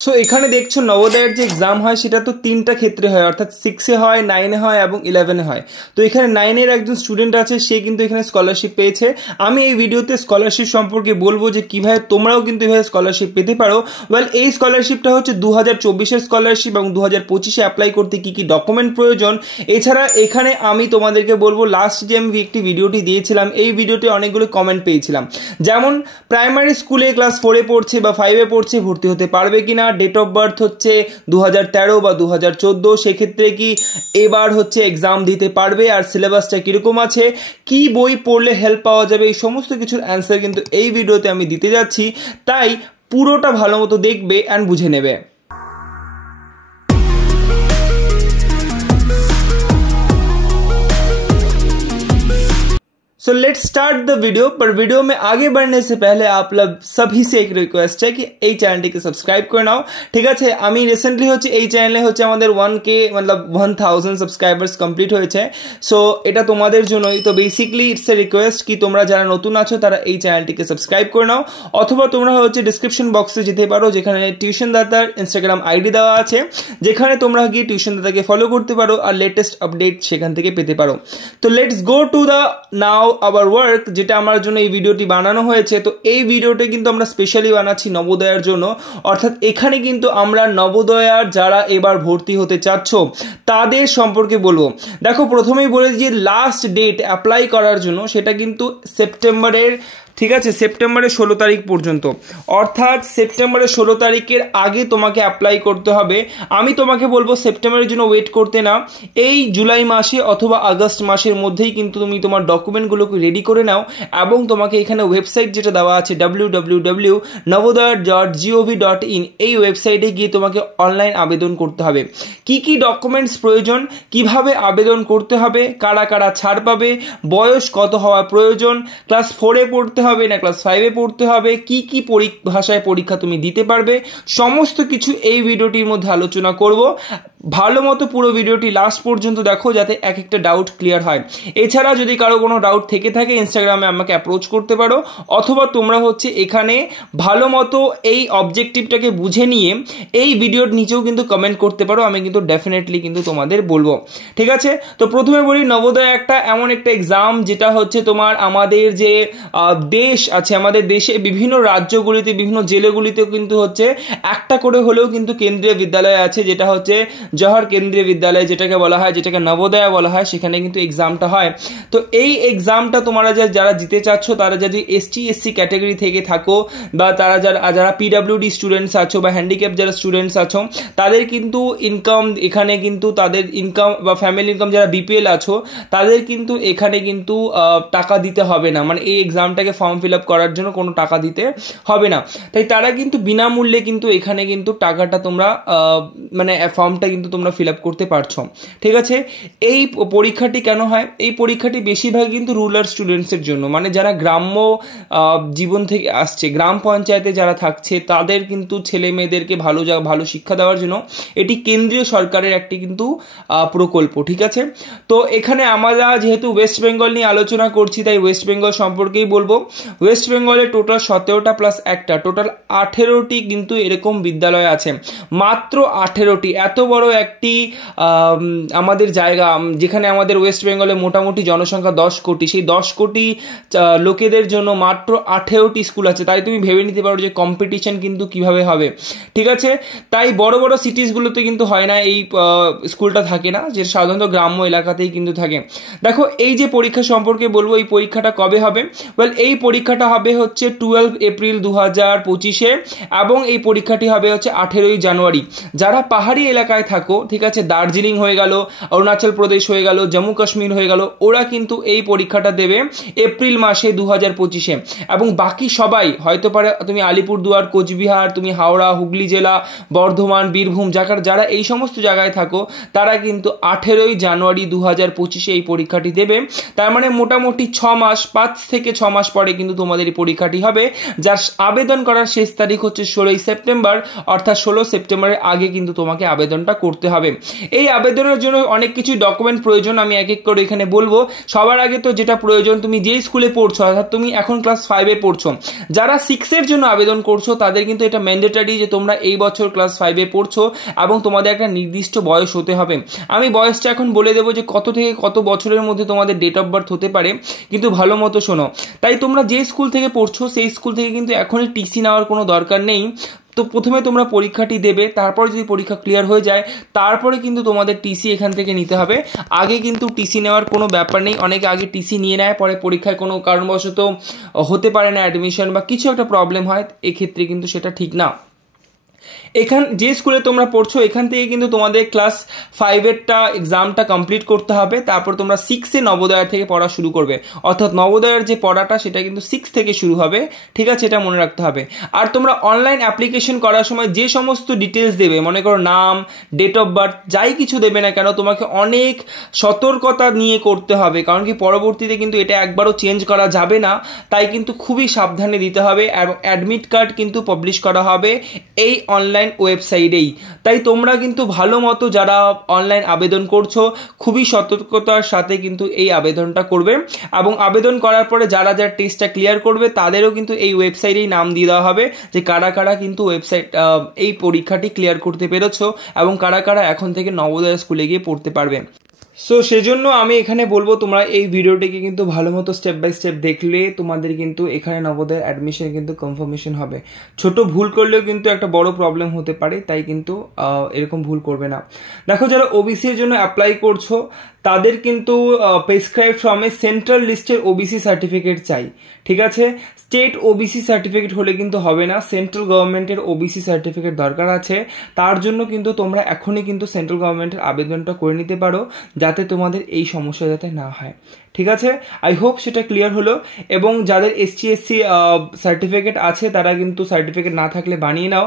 So এখানে দেখছো নবোদয়ের যে এক্সাম হয় সেটা তো তিনটা ক্ষেত্রে হয়, অর্থাৎ 6-এ হয়, 9-এ হয় এবং 11-এ হয়। তো এখানে 9-এর একজন স্টুডেন্ট আছে, সে কিন্তু এখানে স্কলারশিপ পেয়েছে। আমি এই ভিডিওতে স্কলারশিপ সম্পর্কে বলবো যে কিভাবে তোমরাও কিন্তু এভাবে স্কলারশিপ পেতে পারো। ওয়েল, এই স্কলারশিপটা হচ্ছে 2024-এর স্কলারশিপ এবং 2025-এ অ্যাপ্লাই করতে কি কি ডকুমেন্ট প্রয়োজন। এছাড়া এখানে আমি তোমাদেরকে বলবো, লাস্ট যে আমি একটি ভিডিওটি দিয়েছিলাম, এই ভিডিওতে অনেকগুলো কমেন্ট পেয়েছিলাম, যেমন প্রাইমারি স্কুলে ক্লাস 4-এ পড়ছে বা 5-এ পড়ছে, ভর্তি হতে পারবে কিনা, ডেট অফ বার্থ হচ্ছে 2013 বা 2014, সেক্ষেত্রে কি এবার হচ্ছে এক্সাম দিতে পারবে, আর সিলেবাসটা কিরকম আছে, কি বই পড়লে হেল্প পাওয়া যাবে, এই সমস্ত কিছুর অ্যান্সার কিন্তু এই ভিডিওতে আমি দিতে যাচ্ছি। তাই পুরোটা ভালো মতো দেখবে অ্যান্ড বুঝে নেবে। So let's start the video. पर वीडियो में आगे बढ़ने से पहले आप लोग सभी से एक रिक्वेस्ट है कि এই চ্যানেলটিকে সাবস্ক্রাইব করে নাও, ঠিক আছে। আমি রিসেন্টলি হচ্ছে এই চ্যানেলে হচ্ছে আমাদের 1K मतलब 1000 সাবস্ক্রাইবার্স কমপ্লিট হয়েছে। সো এটা তোমাদের জন্যই। তো বেসিক্যালি ইটস এ রিকোয়েস্ট কি তোমরা যারা নতুন আছো তারা এই চ্যানেলটিকে সাবস্ক্রাইব করে নাও, অথবা তোমরা হচ্ছে ডিসক্রিপশন বক্সে যেতে পারো, যেখানে টিউশন দাতার ইনস্টাগ্রাম আইডি দেওয়া আছে, যেখানে তোমরা গিয়ে টিউশন দাতাকে ফলো করতে পারো আর লেটেস্ট আপডেট সেখান থেকে পেতে পারো। তো লেটস গো টু দ্য নাও আবার ওয়ার্ক, যেটা আমার জন্য এই ভিডিওটি বানানো হয়েছে। তো এই ভিডিওটি কিন্তু আমরা স্পেশালি বানাচ্ছি নবোদয়ার জন্য, অর্থাৎ এখানে কিন্তু আমরা নবোদয়ার যারা এবার ভর্তি হতে চাচ্ছ তাদের সম্পর্কে বলবো। দেখো, প্রথমেই বলে যে লাস্ট ডেট অ্যাপ্লাই করার জন্য সেটা কিন্তু সেপ্টেম্বরের, ঠিক আছে, সেপ্টেম্বরের 16 তারিখ পর্যন্ত, অর্থাৎ সেপ্টেম্বরের 16 তারিখের আগে তোমাকে অ্যাপ্লাই করতে হবে। আমি তোমাকে বলবো সেপ্টেম্বরের জন্য ওয়েট করতে না, এই জুলাই মাসে অথবা আগস্ট মাসের মধ্যেই কিন্তু তুমি তোমার ডকুমেন্টগুলোকে রেডি করে নাও, এবং তোমাকে এখানে ওয়েবসাইট যেটা দেওয়া আছে www.navodaya.gov.in, এই ওয়েবসাইটে গিয়ে তোমাকে অনলাইন আবেদন করতে হবে। কি কি ডকুমেন্টস প্রয়োজন, কিভাবে আবেদন করতে হবে, কারা কারা ছাড় পাবে, বয়স কত হওয়া প্রয়োজন, ক্লাস 4-এ পড়তে হবে না ক্লাস 5-এ পড়তে হবে, কি কি ভাষায় পরীক্ষা তুমি দিতে পারবে, সমস্ত কিছু এই ভিডিওটির মধ্যে আলোচনা করব। ভালো মতো পুরো ভিডিওটি লাস্ট পর্যন্ত দেখো, যাতে এক একটা ডাউট ক্লিয়ার হয়। এছাড়া যদি কারো কোনো ডাউট থেকে থাকে ইনস্টাগ্রামে আমাকে অ্যাপ্রোচ করতে পারো, অথবা তোমরা হচ্ছে এখানে ভালো মতো এই অবজেক্টিভটাকে বুঝে নিয়ে এই ভিডিওর নিচেও কিন্তু কমেন্ট করতে পারো, আমি কিন্তু ডেফিনেটলি কিন্তু তোমাদের বলবো, ঠিক আছে। তো প্রথমে বলি, নবোদয় একটা এমন একটা এক্সাম যেটা হচ্ছে তোমার আমাদের যে দেশ আছে, আমাদের দেশে বিভিন্ন রাজ্যগুলিতে বিভিন্ন জেলাগুলিতেও কিন্তু হচ্ছে একটা করে হলেও কিন্তু কেন্দ্রীয় বিদ্যালয় আছে, যেটা হচ্ছে জওহর কেন্দ্রীয় বিদ্যালয় যেটাকে বলা হয়, যেটাকে নবোদয়া বলা হয়, সেখানে কিন্তু এক্সামটা হয়। তো এই এক্সামটা তোমরা যারা দিতে চাচ্ছ, তারা যদি ST/SC ক্যাটাগরি থেকে থাকো, বা তারা যারা PWD স্টুডেন্টস আছো বা হ্যান্ডিক্যাপ যারা স্টুডেন্টস আছো, তাদের কিন্তু ইনকাম এখানে কিন্তু তাদের ইনকাম বা ফ্যামিলি ইনকাম যারা BPL আছো, তাদের কিন্তু এখানে কিন্তু টাকা দিতে হবে না, মানে এই এক্সামটাকে ফর্ম ফিল আপ করার জন্য কোনো টাকা দিতে হবে না। তাই তারা কিন্তু বিনামূল্যে কিন্তু এখানে কিন্তু টাকাটা তোমরা মানে ফর্মটা কিন্তু তোমরা ফিল আপ করতে পারছো, ঠিক আছে। এই পরীক্ষাটি কেন হয়? এই পরীক্ষাটি বেশিরভাগ কিন্তু রুরাল স্টুডেন্টসের জন্য, মানে যারা গ্রাম্য জীবন থেকে আসছে, গ্রাম পঞ্চায়েতে যারা থাকছে, তাদের কিন্তু ছেলে মেয়েদেরকে ভালো শিক্ষা দেওয়ার জন্য এটি কেন্দ্রীয় সরকারের একটি কিন্তু প্রকল্প, ঠিক আছে। তো এখানে আমরা যেহেতু ওয়েস্ট বেঙ্গল নিয়ে আলোচনা করছি, তাই ওয়েস্ট বেঙ্গল সম্পর্কেই বলবো। ওয়েস্ট বেঙ্গলে টোটাল 17টা প্লাস একটা, টোটাল 18টি কিন্তু এরকম বিদ্যালয় আছে, মাত্র 18টি। এত বড় একটি আমাদের জায়গা, যেখানে আমাদের ওয়েস্ট বেঙ্গলে মোটামুটি জনসংখ্যা 10 কোটি, সেই 10 কোটি লোকেদের জন্য মাত্র 18টি স্কুল আছে। তাই তুমি ভেবে নিতে পারো যে কম্পিটিশন কিন্তু কিভাবে হবে, ঠিক আছে। তাই বড় বড় সিটিসগুলোতে কিন্তু হয় না, এই স্কুলটা থাকে না, যে সাধারণত গ্রাম্য এলাকাতেই কিন্তু থাকে। দেখো, এই যে পরীক্ষা সম্পর্কে বলবো, এই পরীক্ষাটা কবে হবে? ওয়েল, এই পরীক্ষাটা হবে হচ্ছে 12 এপ্রিল 2025-এ, এবং এই পরীক্ষাটি হবে হচ্ছে 18ই জানুয়ারি। যারা পাহাড়ি এলাকায় থাকো, ঠিক আছে, দার্জিলিং হয়ে গেল, অরুণাচল প্রদেশ হয়ে গেল, জম্মু কাশ্মীর হয়ে গেল, ওরা কিন্তু এই পরীক্ষাটা দেবে এপ্রিল মাসে 2025-এ। এবং বাকি সবাই হয়তো পারে তুমি আলিপুরদুয়ার, কোচবিহার, তুমি হাওড়া, হুগলি জেলা, বর্ধমান, বীরভূম, যারা এই সমস্ত জায়গায় থাকো, তারা কিন্তু 18ই জানুয়ারি 2025-এ এই পরীক্ষাটি দেবে। তার মানে মোটামুটি 6 মাস, 5 থেকে 6 মাস পরে কিন্তু তোমাদের এই পরীক্ষাটি হবে, যার আবেদন করার শেষ তারিখ হচ্ছে 16ই সেপ্টেম্বর, অর্থাৎ 16 সেপ্টেম্বরের আগে কিন্তু তোমাকে আবেদনটা করতে হবে। এই আবেদনের জন্য অনেক কিছু ডকুমেন্ট প্রয়োজন, আমি এক এক করে এখানে বলবো। সবার আগে তো যেটা প্রয়োজন, তুমি যেই স্কুলে পড়ছো, অর্থাৎ তুমি এখন ক্লাস 5-এ পড়ছো, যারা 6-এর জন্য আবেদন করছো তাদের কিন্তু এটা ম্যান্ডেটরি যে তোমরা এই বছর ক্লাস 5-এ পড়ছো এবং তোমাদের একটা নির্দিষ্ট বয়স হতে হবে। আমি বয়সটা এখন বলে দেবো যে কত থেকে কত বছরের মধ্যে তোমাদের ডেট অফ বার্থ হতে পারে, কিন্তু ভালো মতো শোনো। তাই তোমরা যে স্কুল থেকে পড়ছো সেই স্কুল থেকে কিন্তু এখনই টিসি নেওয়ার কোনো দরকার নেই। তো প্রথমে তোমরা পরীক্ষাটি দেবে, তারপর যদি পরীক্ষা ক্লিয়ার হয়ে যায় তারপরে কিন্তু তোমাদের টিসি এখান থেকে নিতে হবে। আগে কিন্তু টিসি নেওয়ার কোনো ব্যাপার নেই। অনেকে আগে টিসি নিয়ে নেয়, পরে পরীক্ষায় কোনো কারণবশত হতে পারে না অ্যাডমিশন বা কিছু একটা প্রবলেম হয়, এক্ষেত্রে কিন্তু সেটা ঠিক না। এখান যে স্কুলে তোমরা পড়ছো এখান থেকে কিন্তু তোমাদের ক্লাস 5-এরটা এক্সামটা কমপ্লিট করতে হবে, তারপর তোমরা 6-এ নবোদয় থেকে পড়া শুরু করবে। অর্থাৎ নবোদয়ের যে পড়াটা সেটা কিন্তু 6 থেকে শুরু হবে, ঠিক আছে, এটা মনে রাখতে হবে। আর তোমরা অনলাইন অ্যাপ্লিকেশন করার সময় যে সমস্ত ডিটেলস দেবে, মনে করো নাম, ডেট অফ বার্থ, যাই কিছু দেবে না কেন, তোমাকে অনেক সতর্কতা নিয়ে করতে হবে, কারণ কি পরবর্তীতে কিন্তু এটা একবারও চেঞ্জ করা যাবে না। তাই কিন্তু খুবই সাবধানে দিতে হবে। এবং অ্যাডমিট কার্ড কিন্তু পাবলিশ করা হবে এই অনলাইন ওয়েবসাইটেই। তাই তোমরা কিন্তু ভালো মতো যারা অনলাইন আবেদন করছো খুবই সতর্কতার সাথে কিন্তু এই আবেদনটা করবে। এবং আবেদন করার পরে যারা যারা টেস্টটা ক্লিয়ার করবে তাদেরও কিন্তু এই ওয়েবসাইটেই নাম দিয়ে দেওয়া হবে যে কারা কারা কিন্তু এই পরীক্ষাটি ক্লিয়ার করতে পেরেছো এবং কারা কারা এখন থেকে নবোদয় স্কুলে গিয়ে পড়তে পারবে। সো সেজন্য আমি এখানে বলবো তোমরা এই ভিডিওটিকে কিন্তু ভালো মতো স্টেপ বাই স্টেপ দেখলে তোমাদের কিন্তু এখানে নবোদয়ের অ্যাডমিশন কিন্তু কনফার্মেশন হবে। ছোট ভুল করলেও কিন্তু একটা বড় প্রবলেম হতে পারে, তাই কিন্তু এরকম ভুল করবে না। দেখো যারা ওবিসির জন্য অ্যাপ্লাই করছো তাদের কিন্তু প্রেসক্রাইব ফর্মে সেন্ট্রাল লিস্টের ওবিসি সার্টিফিকেট চাই, ঠিক আছে। স্টেট ওবিসি সার্টিফিকেট হলে কিন্তু হবে না, সেন্ট্রাল গভর্নমেন্টের ওবিসি সার্টিফিকেট দরকার আছে। তার জন্য কিন্তু তোমরা এখনই কিন্তু সেন্ট্রাল গভর্নমেন্টের আবেদনটা করে নিতে পারো, যাতে তোমাদের এই সমস্যা যাতে না হয়, ঠিক আছে। আই হোপ সেটা ক্লিয়ার হলো। এবং যাদের SC/SC সার্টিফিকেট আছে তারা কিন্তু সার্টিফিকেট না থাকলে বানিয়ে নাও।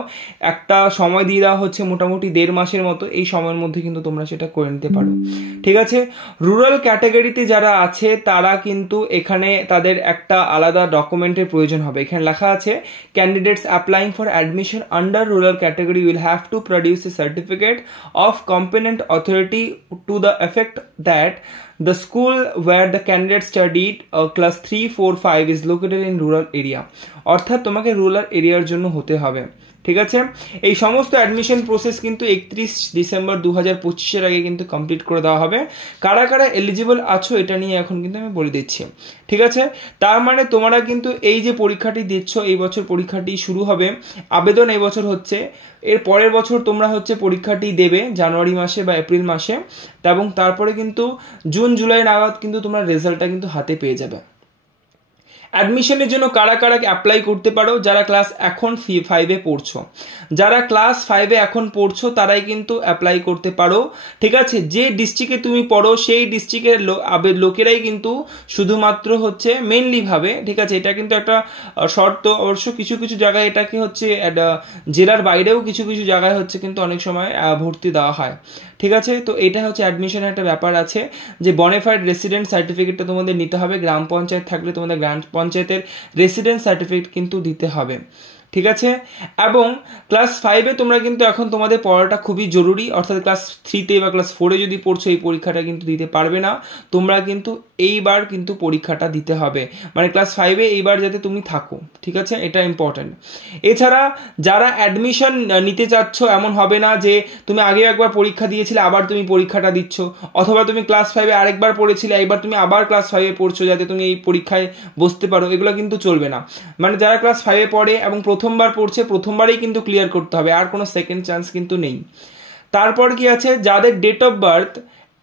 একটা সময় দিয়ে দেওয়া হচ্ছে মোটামুটি 1.5 মাসের মতো, এই সময়ের মধ্যে কিন্তু তোমরা সেটা করে নিতে পারো, ঠিক আছে। রুরাল ক্যাটাগরিতে যারা আছে তারা কিন্তু এখানে তাদের একটা আলাদা ডকুমেন্টের প্রয়োজন হবে। এখানে লেখা আছে candidates applying for admission under rural category will have to produce A certificate of competent authority to the effect that the school where the candidate studied class 3, 4, 5 is located in rural area। অর্থাৎ তোমাকে rural এরিয়ার জন্য হতে হবে, ঠিক আছে। এই সমস্ত অ্যাডমিশন প্রসেস কিন্তু 31 ডিসেম্বর 2025-এর আগে কিন্তু কমপ্লিট করে দেওয়া হবে। কারা কারা এলিজিবল আছো এটা নিয়ে এখন কিন্তু আমি বলে দিচ্ছি, ঠিক আছে। তার মানে তোমরা কিন্তু এই যে পরীক্ষাটি দিচ্ছ, এই বছর পরীক্ষাটি শুরু হবে, আবেদন এই বছর হচ্ছে, এর পরের বছর তোমরা হচ্ছে পরীক্ষাটি দেবে জানুয়ারি মাসে বা এপ্রিল মাসে, এবং তারপরে কিন্তু জুন জুলাই নাগাদ কিন্তু তোমরা রেজাল্টটা কিন্তু হাতে পেয়ে যাবে। অ্যাডমিশনের জন্য কারা কারা অ্যাপ্লাই করতে পারো? যারা ক্লাস এখন 5-এ পড়ছো, যারা ক্লাস 5-এ এখন পড়ছো তারাই কিন্তু অ্যাপ্লাই করতে পারো, ঠিক আছে। যে ডিস্ট্রিক্টে তুমি পড়ো সেই ডিস্ট্রিক্টের লোকেরাই কিন্তু শুধুমাত্র হচ্ছে মেনলি ভাবে, ঠিক আছে। এটা কিন্তু একটা শর্ত, অবশ্য কিছু কিছু জায়গায় এটাকে হচ্ছে জেলার বাইরেও কিছু কিছু জায়গায় হচ্ছে কিন্তু অনেক সময় ভর্তি দেওয়া হয়, ঠিক আছে। তো এটা হচ্ছে অ্যাডমিশনের একটা ব্যাপার আছে যে বনেফাইড রেসিডেন্ট সার্টিফিকেটটা তোমাদের নিতে হবে। গ্রাম পঞ্চায়েত থাকলে তোমাদের গ্রাম পঞ্চায়েতের রেসিডেন্ট সার্টিফিকেট কিন্তু দিতে হবে, ঠিক আছে। এবং ক্লাস 5-এ তোমরা কিন্তু এখন তোমাদের পড়াটা খুবই জরুরি, অর্থাৎ ক্লাস 3-তে বা ক্লাস 4-এ যদি পড়ছো এই পরীক্ষাটা কিন্তু দিতে পারবে না, তোমরা কিন্তু এইবার কিন্তু পরীক্ষাটা দিতে হবে, মানে ক্লাস 5-এ এইবার যাতে তুমি থাকো, ঠিক আছে, এটা ইম্পর্টেন্ট। এছাড়া যারা অ্যাডমিশন নিতে চাচ্ছ, এমন হবে না যে তুমি আগে একবার পরীক্ষা দিয়েছিলে আবার তুমি পরীক্ষাটা দিচ্ছ, অথবা তুমি ক্লাস 5-এ আরেকবার পড়েছিলে এবার তুমি আবার ক্লাস 5-এ পড়ছো যাতে তুমি এই পরীক্ষায় বসতে পারো, এগুলো কিন্তু চলবে না। মানে যারা ক্লাস 5-এ পড়ে এবং প্রথমবার পড়ছে প্রথমবারেই কিন্তু ক্লিয়ার করতে হবে, আর কোনো সেকেন্ড চান্স কিন্তু নেই। তারপর কি আছে, যাদের ডেট অফ বার্থ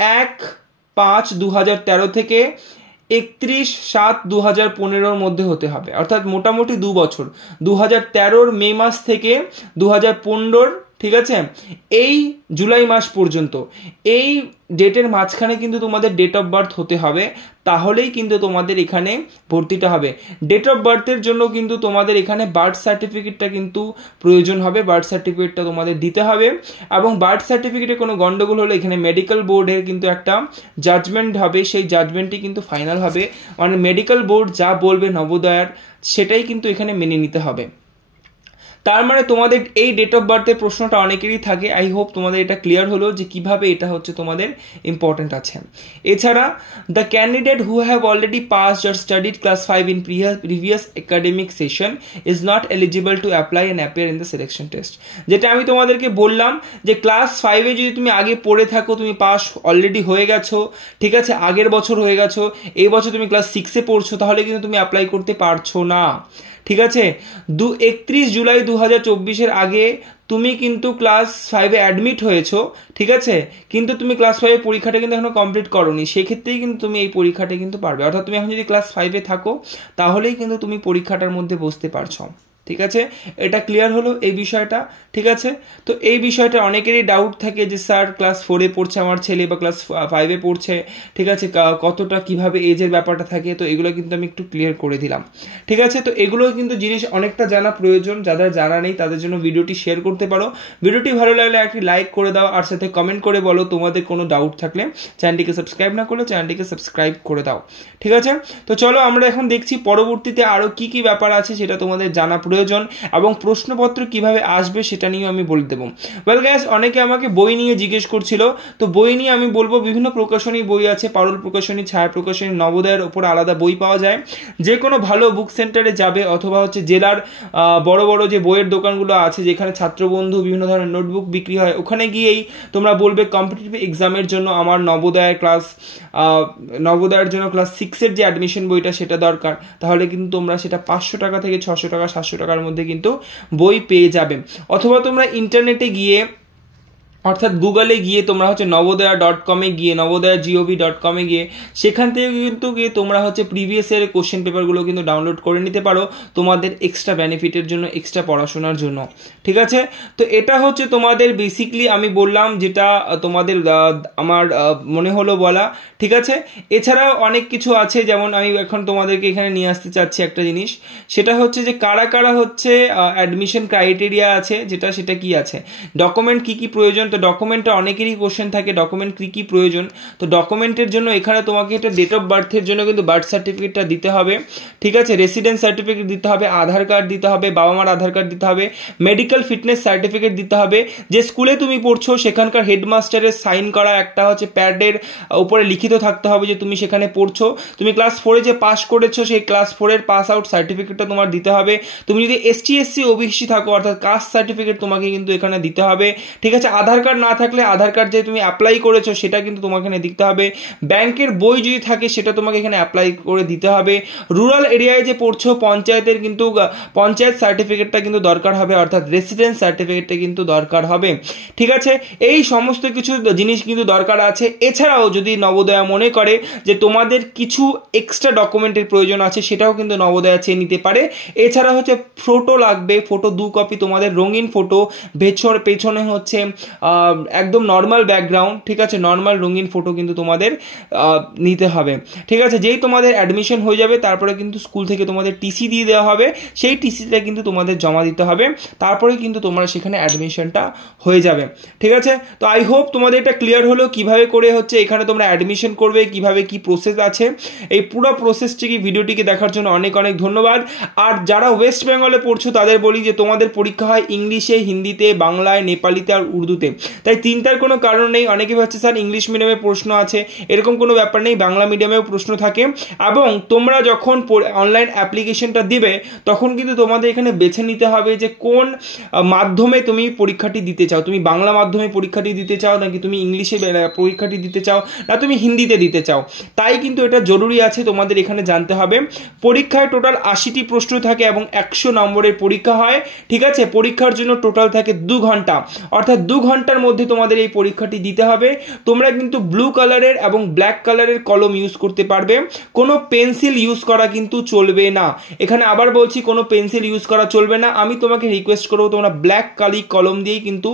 1/5/2013 থেকে 31/7/2015 মধ্যে হতে হবে, অর্থাৎ মোটামুটি 2 বছর, 2013 মে মাস থেকে 2015, ঠিক আছে, এই জুলাই মাস পর্যন্ত এই ডেটের মাঝখানে কিন্তু তোমাদের ডেট অফ বার্থ হতে হবে, তাহলেই কিন্তু তোমাদের এখানে ভর্তিটা হবে। ডেট অফ বার্থের জন্য কিন্তু তোমাদের এখানে বার্থ সার্টিফিকেটটা কিন্তু প্রয়োজন হবে, বার্থ সার্টিফিকেটটা তোমাদের দিতে হবে। এবং বার্থ সার্টিফিকেটে কোনো গন্ডগোল হলে এখানে মেডিকেল বোর্ডের কিন্তু একটা জাজমেন্ট হবে, সেই জাজমেন্টই কিন্তু ফাইনাল হবে, মানে মেডিকেল বোর্ড যা বলবে নবোদয়ার সেটাই কিন্তু এখানে মেনে নিতে হবে। তার মানে তোমাদের এই ডেট অফ বার্থের প্রশ্নটা অনেকেরই থাকে। আই হোপ তোমাদের এটা ক্লিয়ার হলো যে কিভাবে এটা হচ্ছে তোমাদের ইম্পর্টেন্ট আছে। এছাড়া the candidate who have already passed or studied class 5 in previous academic session is not eligible to apply and appear in the selection test. যেটা আমি তোমাদেরকে বললাম যে ক্লাস 5-এ যদি তুমি আগে পড়ে থাকো, তুমি পাস অলরেডি হয়ে গেছো, ঠিক আছে, আগের বছর হয়ে গেছো, এই বছর তুমি ক্লাস 6-এ পড়ছো, তাহলে কিন্তু তুমি অ্যাপ্লাই করতে পারছো না, ঠিক আছে। 31 জুলাই 2024-এর আগে তুমি কিন্তু ক্লাস 5-এ অ্যাডমিট হয়েছো, ঠিক আছে, কিন্তু তুমি ক্লাস 5-এর পরীক্ষাটা কিন্তু এখনো কমপ্লিট করোনি, সেক্ষেত্রেই কিন্তু তুমি এই পরীক্ষাটা কিন্তু পারবে। অর্থাৎ তুমি এখন যদি ক্লাস 5-এ থাকো তাহলেই কিন্তু তুমি পরীক্ষাটার মধ্যে বসতে পারছো, ঠিক আছে। এটা ক্লিয়ার হলো এই বিষয়টা, ঠিক আছে। তো এই বিষয়টা অনেকেরই ডাউট থাকে যে স্যার ক্লাস 4-এ পড়ছে আমার ছেলে বা ক্লাস 5-এ পড়ছে, ঠিক আছে, কতটা কিভাবে এজের ব্যাপারটা থাকে, তো এগুলো কিন্তু আমি একটু ক্লিয়ার করে দিলাম, ঠিক আছে। তো এগুলো কিন্তু জিনিস অনেকটা জানা প্রয়োজন, যাদের জানা নেই তাদের জন্য ভিডিওটি শেয়ার করতে পারো। ভিডিওটি ভালো লাগলে একটি লাইক করে দাও, আর সাথে কমেন্ট করে বলো তোমাদের কোনো ডাউট থাকলে। চ্যানেলটিকে সাবস্ক্রাইব না করলে চ্যানেলটিকে সাবস্ক্রাইব করে দাও, ঠিক আছে। তো চলো আমরা এখন দেখছি পরবর্তীতে আরও কি কি ব্যাপার আছে সেটা তোমাদের জানা প্রয়োজন, এবং প্রশ্নপত্র কিভাবে আসবে সেটা নিয়ে আমি বলে দেবো। ওয়েল গাইস, অনেকে আমাকে বই নিয়ে জিজ্ঞেস করছিল, তো বই নিয়ে আমি বলবো বিভিন্ন প্রকাশনী বই আছে, পারুল প্রকাশনী, ছায়া প্রকাশনী, নবোদয়ের ওপর আলাদা বই পাওয়া যায়। যে কোনো ভালো বুক সেন্টারে যাবে অথবা হচ্ছে জেলার বড় বড় যে বইয়ের দোকানগুলো আছে যেখানে ছাত্রবন্ধু বিভিন্ন ধরনের নোটবুক বিক্রি হয়, ওখানে গিয়েই তোমরা বলবে কম্পিটিটিভ এক্সামের জন্য আমার নবোদয়ের জন্য ক্লাস 6-এর যে অ্যাডমিশন বইটা সেটা দরকার, তাহলে কিন্তু তোমরা সেটা 500 টাকা থেকে 600 টাকা 700 টাকার মধ্যে কিন্তু বই পেয়ে যাবে। অথবা তোমরা ইন্টারনেটে গিয়ে অর্থাৎ গুগলে গিয়ে তোমরা হচ্ছে নবোদয়া.com-এ গিয়ে নবোদয়া.gov.com-এ গিয়ে সেখান থেকে কিন্তু গিয়ে তোমরা হচ্ছে প্রিভিয়াস ইয়ারের কোশ্চেন পেপারগুলো কিন্তু ডাউনলোড করে নিতে পারো তোমাদের এক্সট্রা বেনিফিটের জন্য, এক্সট্রা পড়াশোনার জন্য, ঠিক আছে। তো এটা হচ্ছে তোমাদের বেসিকলি আমি বললাম যেটা তোমাদের আমার মনে হলো বলা, ঠিক আছে। এছাড়াও অনেক কিছু আছে, যেমন আমি এখন তোমাদেরকে এখানে নিয়ে আসতে চাচ্ছি একটা জিনিস, সেটা হচ্ছে যে কারা কারা হচ্ছে অ্যাডমিশন ক্রাইটেরিয়া আছে, সেটা কি আছে, ডকুমেন্ট কি কি প্রয়োজন। তো ডকুমেন্টে অনেকেরই কোশ্চেন থাকে, ডকুমেন্ট কি কি প্রয়োজন। তো ডকুমেন্টের জন্য এখানে তোমাকে একটা ডেট অফ বার্থের জন্য কিন্তু বার্থ সার্টিফিকেটটা দিতে হবে, ঠিক আছে, রেসিডেন্স সার্টিফিকেট দিতে হবে, আধার কার্ড দিতে হবে, বাবা মার আধার কার্ড দিতে হবে, মেডিকেল ফিটনেস সার্টিফিকেট দিতে হবে, যে স্কুলে তুমি পড়ছো সেখানকার হেডমাস্টারের সাইন করা একটা হচ্ছে প্যাডের উপরে লিখিত থাকতে হবে যে তুমি সেখানে পড়ছো, তুমি ক্লাস 4-এ যে পাস করেছো সেই ক্লাস 4-এর পাস আউট সার্টিফিকেটটা তোমার দিতে হবে। তুমি যদি ST SC OBC থাকো অর্থাৎ কাস্ট সার্টিফিকেট তোমাকে কিন্তু এখানে দিতে হবে, ঠিক আছে। আধার কার্ড না থাকলে আধার কার্ড যে তুমি অ্যাপ্লাই করেছো সেটা কিন্তু তোমাকে এখানে দিতে হবে। ব্যাংকের বই যদি থাকে সেটা তোমাকে এখানে অ্যাপ্লাই করে দিতে হবে। রুরাল এরিয়ায় যে পড়ছো পঞ্চায়েতের কিন্তু পঞ্চায়েত সার্টিফিকেটটা কিন্তু দরকার হবে, অর্থাৎ রেসিডেন্স সার্টিফিকেটটা কিন্তু দরকার হবে, ঠিক আছে। এই সমস্ত কিছু জিনিস কিন্তু দরকার আছে। এছাড়াও যদি নবোদয়া মনে করে যে তোমাদের কিছু এক্সট্রা ডকুমেন্টের প্রয়োজন আছে, সেটাও কিন্তু নবোদয়া চেয়ে নিতে পারে। এছাড়া হচ্ছে ফটো লাগবে, ফটো 2 কপি তোমাদের, রঙিন ফটো, পেছনে হচ্ছে একদম নর্মাল ব্যাকগ্রাউন্ড, ঠিক আছে, নর্মাল রঙিন ফটো কিন্তু তোমাদের নিতে হবে, ঠিক আছে। যেই তোমাদের অ্যাডমিশন হয়ে যাবে তারপরে কিন্তু স্কুল থেকে তোমাদের টিসি দিয়ে দেওয়া হবে, সেই টিসিটা কিন্তু তোমাদের জমা দিতে হবে, তারপরে কিন্তু তোমরা সেখানে অ্যাডমিশনটা হয়ে যাবে, ঠিক আছে। তো আই হোপ তোমাদের এটা ক্লিয়ার হলো কিভাবে করে হচ্ছে এখানে তোমরা অ্যাডমিশন করবে, কিভাবে কি প্রসেস আছে। এই পুরো প্রসেসটিকে ভিডিওটিকে দেখার জন্য অনেক অনেক ধন্যবাদ। আর যারা ওয়েস্ট বেঙ্গলে পড়ছো তাদের বলি যে তোমাদের পরীক্ষা হয় ইংলিশে, হিন্দিতে, বাংলায়, নেপালিতে আর উর্দুতে, তাই চিন্তার কোনো কারণ নেই। অনেকে ভাবছে স্যার ইংলিশ মিডিয়ামে প্রশ্ন আছে, এরকম কোনো ব্যাপার নেই, বাংলা মিডিয়ামেও প্রশ্ন থাকে। এবং তোমরা যখন অনলাইন অ্যাপ্লিকেশনটা দিবে তখন কিন্তু তোমাদের এখানে বেছে নিতে হবে যে কোন মাধ্যমে তুমি পরীক্ষাটি দিতে চাও, তুমি বাংলা মাধ্যমে পরীক্ষাটি দিতে চাও নাকি তুমি ইংলিশে পরীক্ষাটি দিতে চাও না তুমি হিন্দিতে দিতে চাও। তাই কিন্তু এটা জরুরি আছে তোমাদের এখানে জানতে হবে। পরীক্ষায় টোটাল 80টি প্রশ্ন থাকে এবং 100 নম্বরের পরীক্ষা হয়, ঠিক আছে। পরীক্ষার জন্য টোটাল থাকে 2 ঘন্টা, অর্থাৎ 2 ঘন্টার মধ্যে তোমাদের এই পরীক্ষাটি দিতে হবে। তোমরা কিন্তু ব্লু কালারের এবং ব্ল্যাক কালারের কলম ইউজ করতে পারবে, কোনো পেন্সিল ইউজ করা কিন্তু চলবে না। এখানে আবার বলছি কোনো পেন্সিল ইউজ করা চলবে না। আমি তোমাকে রিকোয়েস্ট করবো তোমরা ব্ল্যাক কালি কলম দিয়েই কিন্তু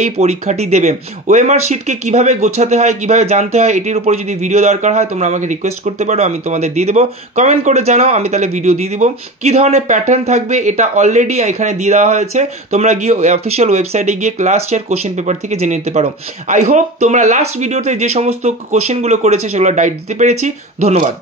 এই পরীক্ষাটি দেবে। ওএমআর শিটকে কিভাবে গোছাতে হয়, কিভাবে জানতে হয়, এটির উপরে যদি ভিডিও দরকার হয় তোমরা আমাকে রিকোয়েস্ট করতে পারো, আমি তোমাদের দিয়ে দেবো। কমেন্ট করে জানাও, আমি তাহলে ভিডিও দিয়ে দিব। কি ধরনের প্যাটার্ন থাকবে এটা অলরেডি এখানে দিয়ে দেওয়া হয়েছে, তোমরা গিয়ে অফিসিয়াল ওয়েবসাইটে গিয়ে লাস্ট ইয়ার কোশ্চেন পেপার থেকে জেনে নিতে পারো। আই হোপ তোমরা লাস্ট ভিডিওতে যে সমস্ত কোশ্চেনগুলো করেছে সেগুলো ডাইট দিতে পেরেছি। ধন্যবাদ।